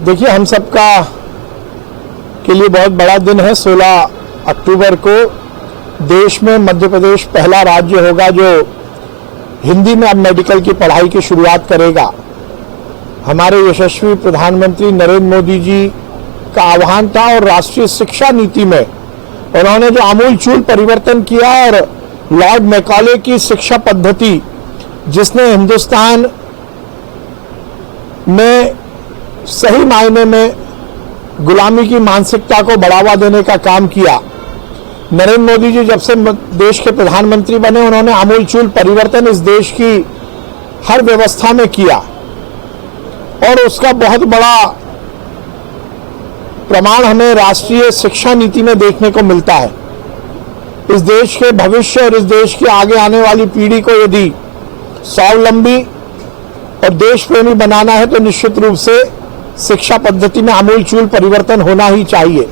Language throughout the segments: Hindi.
देखिए, हम सबका के लिए बहुत बड़ा दिन है। 16 अक्टूबर को देश में मध्य प्रदेश पहला राज्य होगा जो हिंदी में अब मेडिकल की पढ़ाई की शुरुआत करेगा। हमारे यशस्वी प्रधानमंत्री नरेंद्र मोदी जी का आह्वान था और राष्ट्रीय शिक्षा नीति में उन्होंने जो आमूलचूल परिवर्तन किया और लॉर्ड मैकॉले की शिक्षा पद्धति जिसने हिंदुस्तान में सही मायने में गुलामी की मानसिकता को बढ़ावा देने का काम किया। नरेंद्र मोदी जी जब से देश के प्रधानमंत्री बने उन्होंने आमूलचूल परिवर्तन इस देश की हर व्यवस्था में किया और उसका बहुत बड़ा प्रमाण हमें राष्ट्रीय शिक्षा नीति में देखने को मिलता है। इस देश के भविष्य और इस देश की आगे आने वाली पीढ़ी को यदि स्वावलंबी और देश प्रेमी बनाना है तो निश्चित रूप से शिक्षा पद्धति में आमूलचूल परिवर्तन होना ही चाहिए।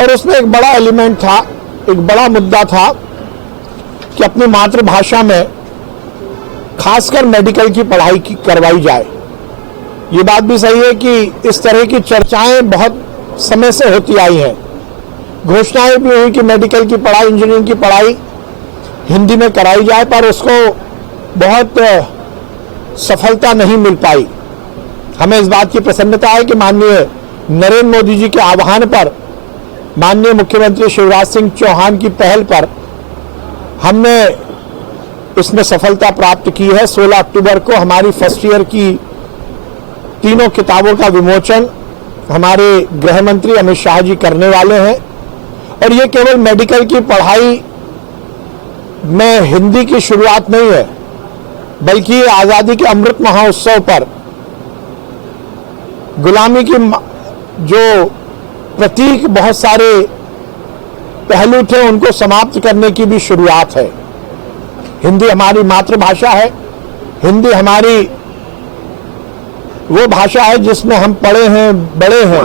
और उसमें एक बड़ा एलिमेंट था, एक बड़ा मुद्दा था कि अपनी मातृभाषा में खासकर मेडिकल की पढ़ाई करवाई जाए। ये बात भी सही है कि इस तरह की चर्चाएं बहुत समय से होती आई हैं। घोषणाएं भी हुई कि मेडिकल की पढ़ाई, इंजीनियरिंग की पढ़ाई हिंदी में कराई जाए, पर उसको बहुत सफलता नहीं मिल पाई। हमें इस बात की प्रसन्नता है कि माननीय नरेंद्र मोदी जी के आह्वान पर, माननीय मुख्यमंत्री शिवराज सिंह चौहान की पहल पर हमने इसमें सफलता प्राप्त की है। 16 अक्टूबर को हमारी फर्स्ट ईयर की तीनों किताबों का विमोचन हमारे गृह मंत्री अमित शाह जी करने वाले हैं। और ये केवल मेडिकल की पढ़ाई में हिंदी की शुरुआत नहीं है, बल्कि आजादी के अमृत महोत्सव पर गुलामी की जो प्रतीक बहुत सारे पहलू थे उनको समाप्त करने की भी शुरुआत है। हिंदी हमारी मातृभाषा है। हिंदी हमारी वो भाषा है जिसमें हम पढ़े हैं, बड़े हैं,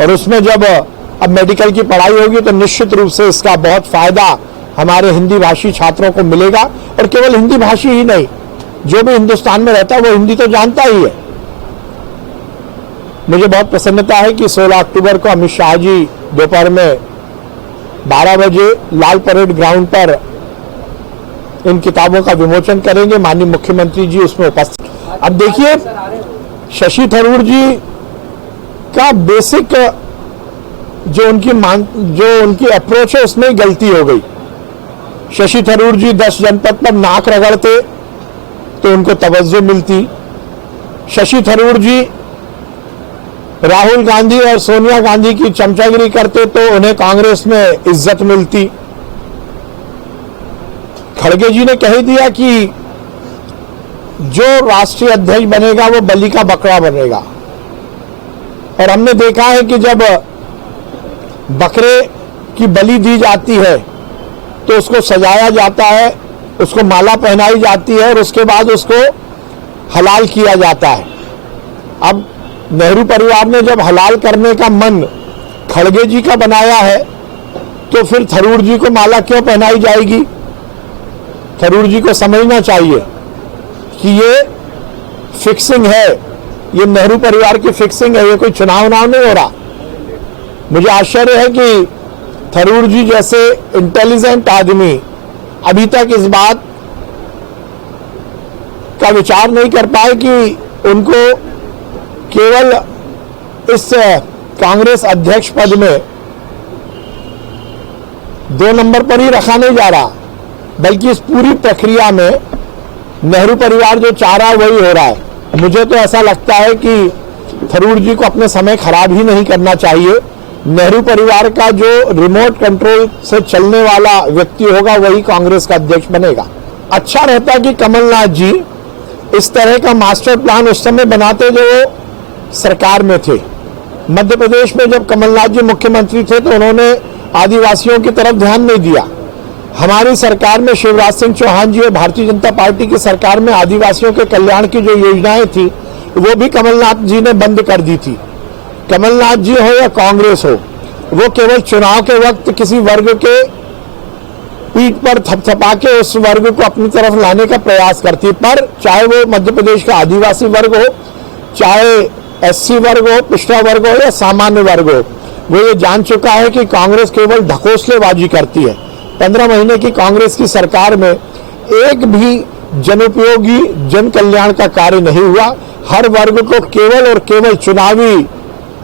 और उसमें जब अब मेडिकल की पढ़ाई होगी तो निश्चित रूप से इसका बहुत फायदा हमारे हिंदी भाषी छात्रों को मिलेगा। और केवल हिंदी भाषी ही नहीं, जो भी हिंदुस्तान में रहता है वो हिंदी तो जानता ही है। मुझे बहुत प्रसन्नता है कि 16 अक्टूबर को अमित शाह जी दोपहर में 12 बजे लाल परेड ग्राउंड पर इन किताबों का विमोचन करेंगे। माननीय मुख्यमंत्री जी उसमें उपस्थित। अब देखिए, शशि थरूर जी का बेसिक जो उनकी अप्रोच है उसमें गलती हो गई। शशि थरूर जी 10 जनपद पर नाक रगड़ते तो उनको तवज्जो मिलती। शशि थरूर जी राहुल गांधी और सोनिया गांधी की चमचागिरी करते तो उन्हें कांग्रेस में इज्जत मिलती। खड़गे जी ने कह दिया कि जो राष्ट्रीय अध्यक्ष बनेगा वो बलि का बकरा बनेगा। और हमने देखा है कि जब बकरे की बलि दी जाती है तो उसको सजाया जाता है, उसको माला पहनाई जाती है और उसके बाद उसको हलाल किया जाता है। अब नेहरू परिवार ने जब हलाल करने का मन खड़गे जी का बनाया है तो फिर थरूर जी को माला क्यों पहनाई जाएगी? थरूर जी को समझना चाहिए कि ये फिक्सिंग है, ये नेहरू परिवार की फिक्सिंग है, ये कोई चुनाव नहीं हो रहा। मुझे आश्चर्य है कि थरूर जी जैसे इंटेलिजेंट आदमी अभी तक इस बात का विचार नहीं कर पाए कि उनको केवल इस कांग्रेस अध्यक्ष पद में 2 नंबर पर ही रखा नहीं जा रहा, बल्कि इस पूरी प्रक्रिया में नेहरू परिवार जो चाह रहा है वही हो रहा है। मुझे तो ऐसा लगता है कि थरूर जी को अपने समय खराब ही नहीं करना चाहिए। नेहरू परिवार का जो रिमोट कंट्रोल से चलने वाला व्यक्ति होगा वही कांग्रेस का अध्यक्ष बनेगा। अच्छा रहता कि कमलनाथ जी इस तरह का मास्टर प्लान उस समय बनाते जो सरकार में थे। मध्य प्रदेश में जब कमलनाथ जी मुख्यमंत्री थे तो उन्होंने आदिवासियों की तरफ ध्यान नहीं दिया। हमारी सरकार में शिवराज सिंह चौहान जी और भारतीय जनता पार्टी की सरकार में आदिवासियों के कल्याण की जो योजनाएं थी वो भी कमलनाथ जी ने बंद कर दी थी। कमलनाथ जी हो या कांग्रेस हो, वो केवल चुनाव के वक्त किसी वर्ग के पीठ पर थपथपा के उस वर्ग को अपनी तरफ लाने का प्रयास करती, पर चाहे वो मध्य प्रदेश का आदिवासी वर्ग हो, चाहे SC वर्ग हो, पिछड़ा वर्ग हो या सामान्य वर्ग हो, वो ये जान चुका है कि कांग्रेस केवल ढकोसलेबाजी करती है। 15 महीने की कांग्रेस की सरकार में एक भी जनोपयोगी जन कल्याण का कार्य नहीं हुआ। हर वर्ग को केवल और केवल चुनावी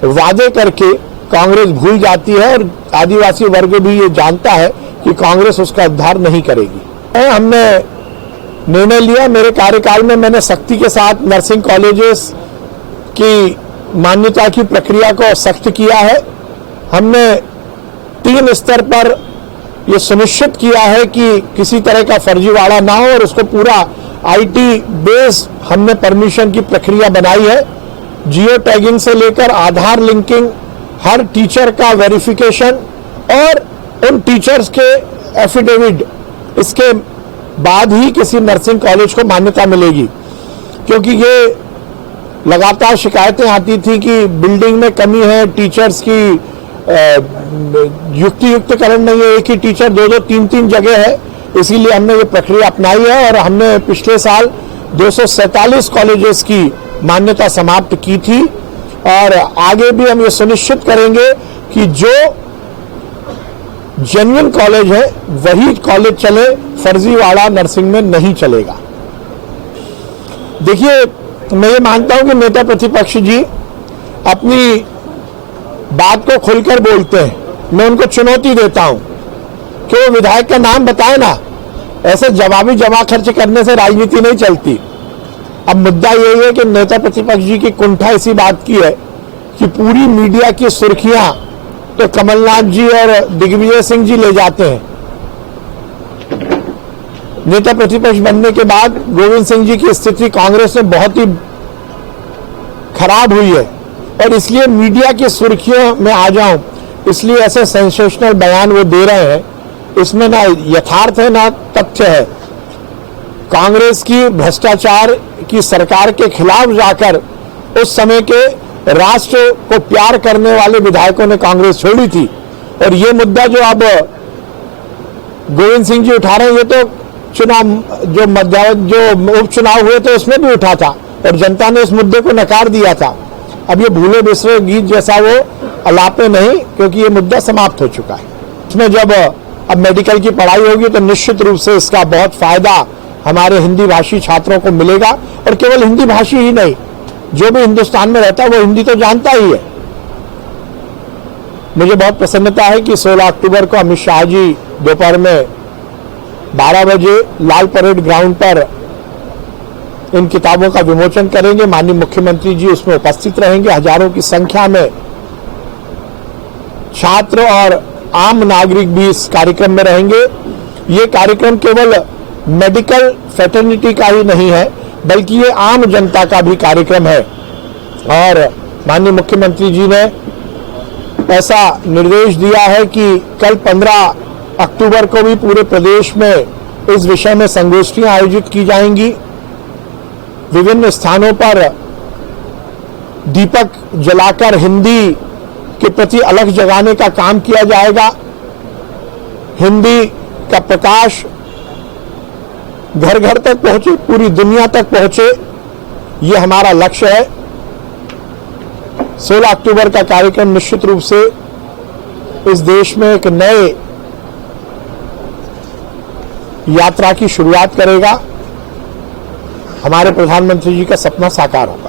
वादे करके कांग्रेस भूल जाती है और आदिवासी वर्ग भी ये जानता है कि कांग्रेस उसका उद्धार नहीं करेगी। हमने निर्णय लिया, मेरे कार्यकाल में मैंने सख्ती के साथ नर्सिंग कॉलेजेस की मान्यता की प्रक्रिया को सख्त किया है। हमने 3 स्तर पर यह सुनिश्चित किया है कि किसी तरह का फर्जीवाड़ा ना हो और उसको पूरा IT बेस हमने परमिशन की प्रक्रिया बनाई है। जियो टैगिंग से लेकर आधार लिंकिंग, हर टीचर का वेरिफिकेशन और उन टीचर्स के एफिडेविट, इसके बाद ही किसी नर्सिंग कॉलेज को मान्यता मिलेगी। क्योंकि ये लगातार शिकायतें आती थी कि बिल्डिंग में कमी है, टीचर्स की युक्तिकरण नहीं है, एक ही टीचर 2-2, 3-3 जगह है। इसीलिए हमने ये प्रक्रिया अपनाई है और हमने पिछले साल 247 कॉलेजेस की मान्यता समाप्त की थी और आगे भी हम ये सुनिश्चित करेंगे कि जो जेन्युइन कॉलेज है वही कॉलेज चले, फर्जीवाड़ा नर्सिंग में नहीं चलेगा। देखिए, मैं ये मानता हूं कि नेता प्रतिपक्ष जी अपनी बात को खुलकर बोलते हैं। मैं उनको चुनौती देता हूं कि वो विधायक का नाम बताए ना। ऐसे जवाबी जमा खर्च करने से राजनीति नहीं चलती। अब मुद्दा यही है कि नेता प्रतिपक्ष जी की कुंठा इसी बात की है कि पूरी मीडिया की सुर्खियां तो कमलनाथ जी और दिग्विजय सिंह जी ले जाते हैं। नेता प्रतिपक्ष बनने के बाद गोविंद सिंह जी की स्थिति कांग्रेस में बहुत ही खराब हुई है और इसलिए मीडिया की सुर्खियों में आ जाऊं, इसलिए ऐसे सेंसेशनल बयान वो दे रहे हैं। इसमें ना यथार्थ है ना तथ्य है। कांग्रेस की भ्रष्टाचार की सरकार के खिलाफ जाकर उस समय के राष्ट्र को प्यार करने वाले विधायकों ने कांग्रेस छोड़ी थी और ये मुद्दा जो अब गोविंद सिंह जी उठा रहे हैं, ये तो चुनाव जो उपचुनाव हुए थे उसमें भी उठा था और जनता ने इस मुद्दे को नकार दिया था। अब ये भूले बिसरे गीत जैसा वो अलापे नहीं, क्योंकि ये मुद्दा समाप्त हो चुका है। इसमें जब अब मेडिकल की पढ़ाई होगी तो निश्चित रूप से इसका बहुत फायदा हमारे हिंदी भाषी छात्रों को मिलेगा और केवल हिंदी भाषी ही नहीं, जो भी हिंदुस्तान में रहता है वो हिंदी तो जानता ही है। मुझे बहुत प्रसन्नता है कि 16 अक्टूबर को अमित शाह जी दोपहर में 12 बजे लाल परेड ग्राउंड पर इन किताबों का विमोचन करेंगे। माननीय मुख्यमंत्री जी उसमें उपस्थित रहेंगे। हजारों की संख्या में छात्र और आम नागरिक भी इस कार्यक्रम में रहेंगे। ये कार्यक्रम केवल मेडिकल फ्रेटर्निटी का ही नहीं है, बल्कि ये आम जनता का भी कार्यक्रम है और माननीय मुख्यमंत्री जी ने ऐसा निर्देश दिया है कि कल 15 अक्टूबर को भी पूरे प्रदेश में इस विषय में संगोष्ठियां आयोजित की जाएंगी। विभिन्न स्थानों पर दीपक जलाकर हिंदी के प्रति अलग जगाने का काम किया जाएगा। हिंदी का प्रकाश घर घर तक पहुंचे, पूरी दुनिया तक पहुंचे, ये हमारा लक्ष्य है। 16 अक्टूबर का कार्यक्रम निश्चित रूप से इस देश में एक नए यात्रा की शुरुआत करेगा। हमारे प्रधानमंत्री जी का सपना साकार होगा।